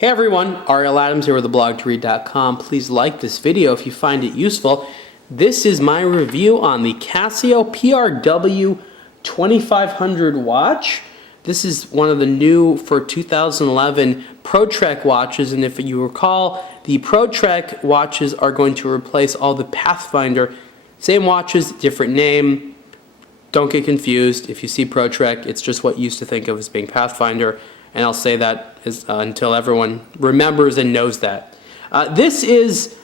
Hey everyone, Ariel Adams here with theblogtoread.com. Please like this video if you find it useful. This is my review on the Casio PRW-2500 watch. This is one of the new for 2011 ProTrek watches, and if you recall, the ProTrek watches are going to replace all the Pathfinder. Same watches, different name. Don't get confused. If you see ProTrek, it's just what you used to think of as being Pathfinder. And I'll say that until everyone remembers and knows that. This is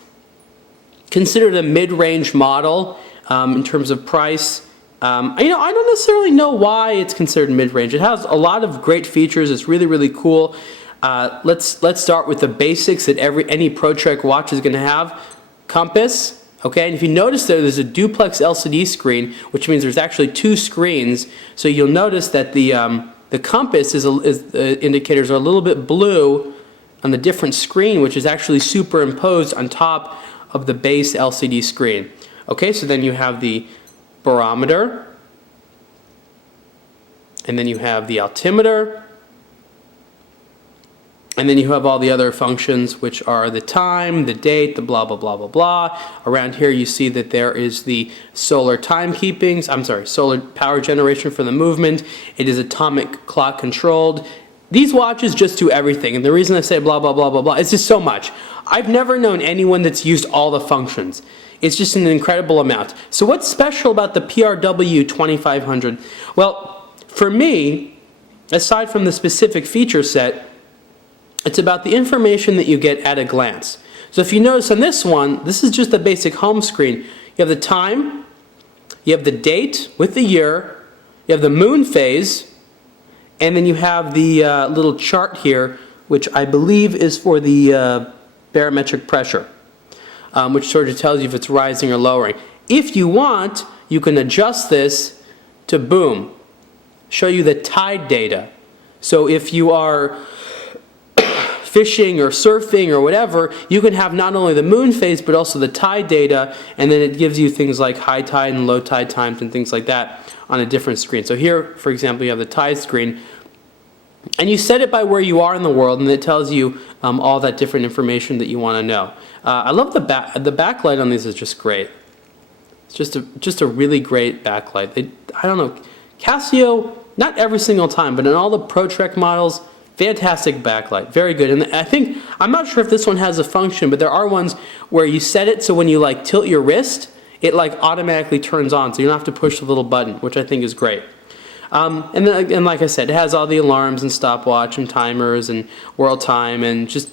considered a mid-range model in terms of price. I don't necessarily know why it's considered mid-range. It has a lot of great features. It's really, really cool. Let's start with the basics that any ProTrek watch is going to have. Compass. Okay, and if you notice there's a duplex LCD screen, which means there's actually two screens. So you'll notice that the compass indicators are a little bit blue on the different screen, which is actually superimposed on top of the base LCD screen. Okay, so then you have the barometer, and then you have the altimeter, and then you have all the other functions, which are the time, the date, the blah, blah, blah, blah, blah. Around here you see that there is the solar solar power generation for the movement. It is atomic clock controlled. These watches just do everything, and the reason I say blah, blah, blah, blah, blah, it's just so much. I've never known anyone that's used all the functions. It's just an incredible amount. So what's special about the PRW-2500? Well, for me, aside from the specific feature set, it's about the information that you get at a glance. So if you notice on this one, this is just the basic home screen. You have the time, you have the date with the year, you have the moon phase, and then you have the little chart here, which I believe is for the barometric pressure, which sort of tells you if it's rising or lowering. If you want, you can adjust this to boom, show you the tide data. So if you are fishing or surfing or whatever, you can have not only the moon phase but also the tide data, and then it gives you things like high tide and low tide times and things like that on a different screen. So here, for example, you have the tide screen, and you set it by where you are in the world, and it tells you all that different information that you want to know. I love the backlight on these is just great. It's just a really great backlight. I don't know, Casio, not every single time, but in all the ProTrek models, fantastic backlight, very good. And I'm not sure if this one has a function, but there are ones where you set it so when you tilt your wrist, it automatically turns on, so you don't have to push the little button, which I think is great. And like I said, it has all the alarms and stopwatch and timers and world time, and just,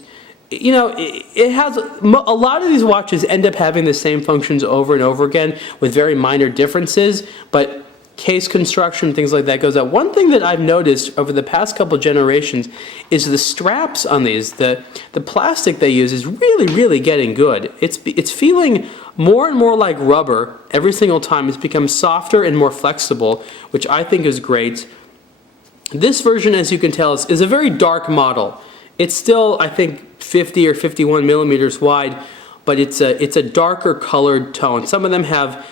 it has a lot of these watches end up having the same functions over and over again with very minor differences, but case construction, things like that goes out. One thing that I've noticed over the past couple generations is the straps on these. The plastic they use is really, really getting good. It's feeling more and more like rubber every single time. It's become softer and more flexible, which I think is great. This version, as you can tell, is a very dark model. It's still, I think, 50 or 51 millimeters wide, but it's a darker colored tone. Some of them have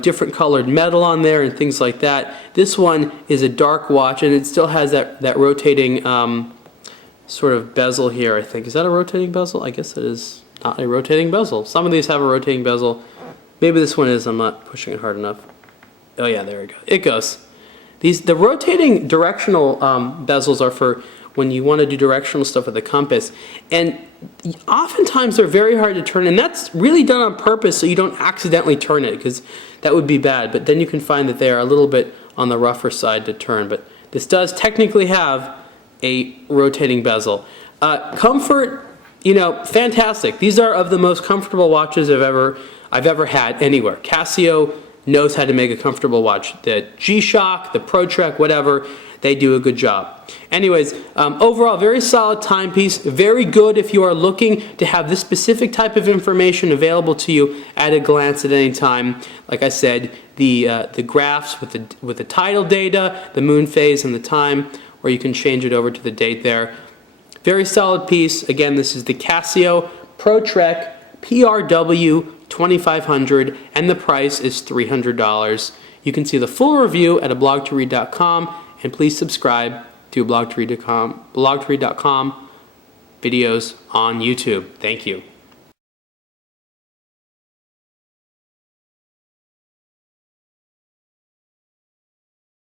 different colored metal on there and things like that. This one is a dark watch, and it still has that rotating sort of bezel here, I think. Is that a rotating bezel? I guess it is not a rotating bezel. Some of these have a rotating bezel. Maybe this one is. I'm not pushing it hard enough. Oh yeah, there we go. It goes. The rotating directional bezels are for when you want to do directional stuff with the compass, and oftentimes they're very hard to turn, and that's really done on purpose so you don't accidentally turn it, because that would be bad. But then you can find that they are a little bit on the rougher side to turn. But this does technically have a rotating bezel. Comfort, fantastic. These are of the most comfortable watches I've ever had anywhere. Casio knows how to make a comfortable watch. The G-Shock, the ProTrek, whatever, they do a good job. Anyways, overall, very solid timepiece. Very good if you are looking to have this specific type of information available to you at a glance at any time. Like I said, the graphs with the tidal data, the moon phase, and the time, or you can change it over to the date there. Very solid piece. Again, this is the Casio ProTrek PRW-2500, and the price is $300. You can see the full review at blogtoread.com, and please subscribe to blogtoread.com videos on YouTube. Thank you.